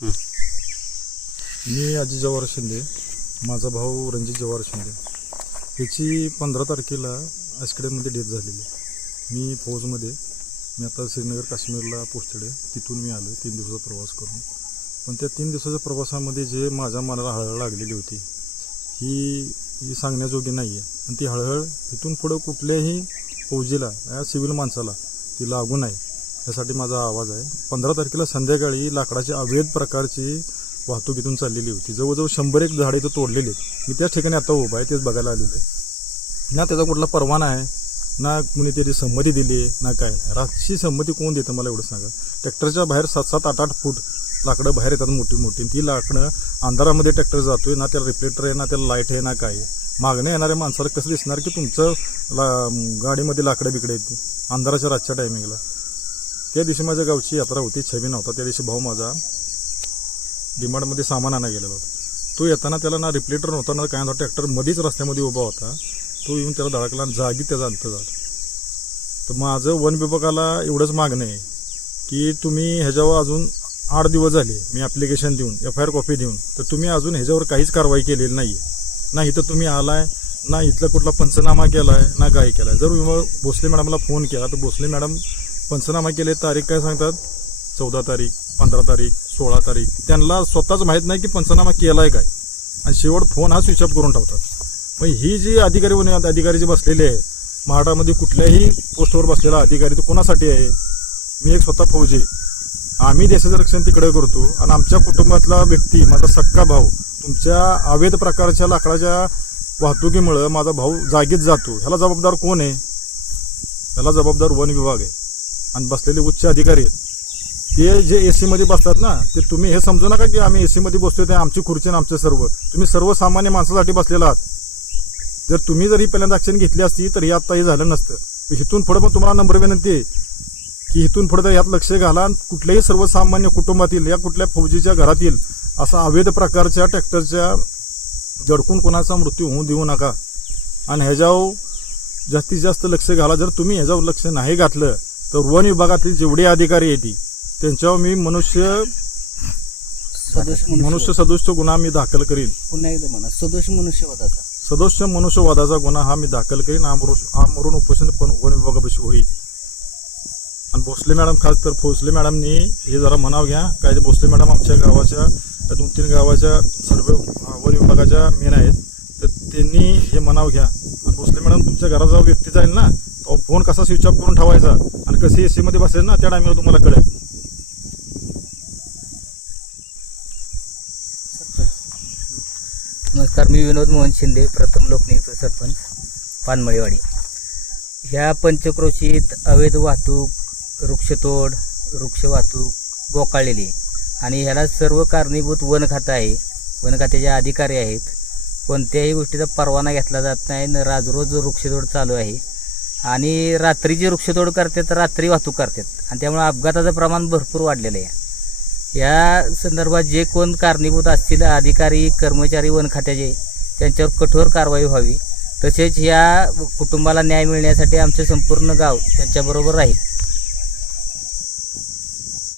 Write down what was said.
मी अजित जवाहर शिंदे, माझा भाऊ रणजित जवाहर शिंदे. याची 15 तारखेला आस्कडेमध्ये डेथ झालेली. मी फौजमध्ये, मी आता श्रीनगर काश्मीरला पोस्टेड आहे. तिथून मी आलो 3 दिवसाचा प्रवास करून. पण त्या 3 दिवसाच्या प्रवासामध्ये जे माझ्या मनाला हळहळ लागलेली होती ही सांगण्याजोगी नाही आहे. आणि ती हळहळ इथून पुढं कुठल्याही फौजीला या सिव्हिल माणसाला ती लागू नये यासाठी माझा आवाज आहे. 15 तारखेला संध्याकाळी लाकडाची अवैध प्रकारची वाहतूक इथून चाललेली होती. जवळजवळ 100 झाडे इथं तोडलेली आहेत. मी त्या ठिकाणी आता उभा आहे, तेच बघायला आलेलो आहे. ना त्याचा कुठला परवाना आहे, ना कुणी त्याची संमती दिली आहे, ना काय नाही. रातची संमती कोण देतं मला एवढं सांगा. ट्रॅक्टरच्या बाहेर 7-7, 8-8 फूट लाकडं बाहेर येतात मोठी मोठी. ती लाकडं अंधारामध्ये ट्रॅक्टर जातोय, ना त्याला रिफ्लेक्टर आहे, ना त्याला लाईट आहे, ना काय आहे. मागण्या येणाऱ्या माणसाला कसं दिसणार की तुमचं गाडीमध्ये लाकडं बिकडे येते अंधाराच्या रातच्या टायमिंगला. त्या दिवशी माझ्या गावची यात्रा होती, छबी नव्हता. त्या दिवशी भाऊ माझा डिमांडमध्ये सामान आणा गेलेला होता. तो येताना त्याला ना रिफ्लेक्टर नव्हता, ना काय नव्हता. ट्रॅक्टर मध्येच रस्त्यामध्ये उभा होता. तो येऊन त्याला धडकला आणि जागी त्याचा अंत झाला. तर माझं वन विभागाला एवढंच मागणं आहे की तुम्ही ह्याच्यावर अजून 8 दिवस झाले मी ॲप्लिकेशन देऊन, FIR कॉपी देऊन, तर तुम्ही अजून ह्याच्यावर काहीच कारवाई केलेली नाही आहे. ना इथं तुम्ही आलाय, ना इथला कुठला पंचनामा केला आहे, ना काय केला आहे. जर भोसले मॅडमला फोन केला तर भोसले मॅडम पंचनामा केले, तारीख काय सांगतात 14 तारीख, 15 तारीख, 16 तारीख. त्यांना स्वतःच माहीत नाही की पंचनामा केला आहे काय. आणि शेवट फोन हा स्विच ऑफ करून ठेवतात. मग ही जी अधिकारी जे बसलेले आहेत महाराष्ट्रामध्ये, कुठल्याही पोस्टवर बसलेला अधिकारी तो कोणासाठी आहे. मी एक स्वतः फौजी आहे. आम्ही देशाचं रक्षण तिकडे करतो आणि आमच्या कुटुंबातला व्यक्ती, माझा सक्का भाऊ, तुमच्या अवैध प्रकारच्या लाकडाच्या वाहतुकीमुळं माझा भाऊ जागीच जातो. ह्याला जबाबदार कोण आहे? ह्याला जबाबदार वन विभाग आहे आणि बसलेले उच्च अधिकारी आहेत. ते जे AC मध्ये बसतात ना, ते तुम्ही हे समजू नका की आम्ही AC मध्ये बसतोय ते आमची खुर्ची आणि आमचं सर्व. तुम्ही सर्वसामान्य माणसासाठी बसलेला आहात. जर तुम्ही जर ही पहिल्यांदा ॲक्शन घेतली असती तर हे आत्ता हे झालं नसतं. इथून पुढे पण तुम्हाला नम्र विनंती आहे की इथून पुढे तर यात लक्ष घाला. कुठल्याही सर्वसामान्य कुटुंबातील या कुठल्या फौजीच्या घरातील असा अवैध प्रकारच्या ट्रॅक्टरच्या जडकून कोणाचा मृत्यू होऊ देऊ नका. आणि ह्याच्यावर जास्तीत जास्त लक्ष घाला. जर तुम्ही ह्याच्यावर लक्ष नाही घातलं तर वन विभागातील जेवढे अधिकारी आहेत त्यांच्यावर मी मनुष्य सदोष गुन्हा मी दाखल करीन. पुन्हा एकदा म्हणा, सदोष मनुष्यवादाचा गुन्हा हा मी दाखल करीन. आमरून उपोषण पण वन विभागापाशी होईल. आणि भोसले मॅडम, खास तर भोसले मॅडमनी हे जरा म्हणाव घ्या. काय ते भोसले मॅडम आमच्या गावाच्या 2-3 गावाच्या सर्व वन विभागाच्या मेन आहेत, तर त्यांनी हे म्हणाव घ्या. आणि भोसले मॅडम तुमच्या घराचा व्यक्ती जाईल ना, तो फोन कसा स्विच ऑफ करून ठेवायचा आणि कसे AC मध्ये बसेल ना, त्या टायमिंगला तुम्हाला कळेल. नमस्कार, मी विनोद मोहन शिंदे, प्रथम लोकनियुक्त सरपंच, पानमळीवाडी. ह्या पंचक्रोशीत अवैध वाहतूक, वृक्षतोड, वृक्ष वाहतूक बोकाळलेली आहे. आणि ह्याला सर्व कारणीभूत वन खातं आहे. वन खात्याचे अधिकारी आहेत. कोणत्याही गोष्टीचा परवाना घेतला जात नाही. राजरोज वृक्षतोड चालू आहे. आणि रात्रीची वृक्षतोड करतात, रात्री वाहतूक करतात. आणि त्यामुळे अपघाताचं प्रमाण भरपूर वाढलेलं आहे. या संदर्भात जे कोण कारणीभूत असतील अधिकारी, कर्मचारी वन खात्याचे, त्यांच्यावर कठोर कारवाई व्हावी. तसेच या कुटुंबाला न्याय मिळण्यासाठी आमचे संपूर्ण गाव त्यांच्याबरोबर राहील.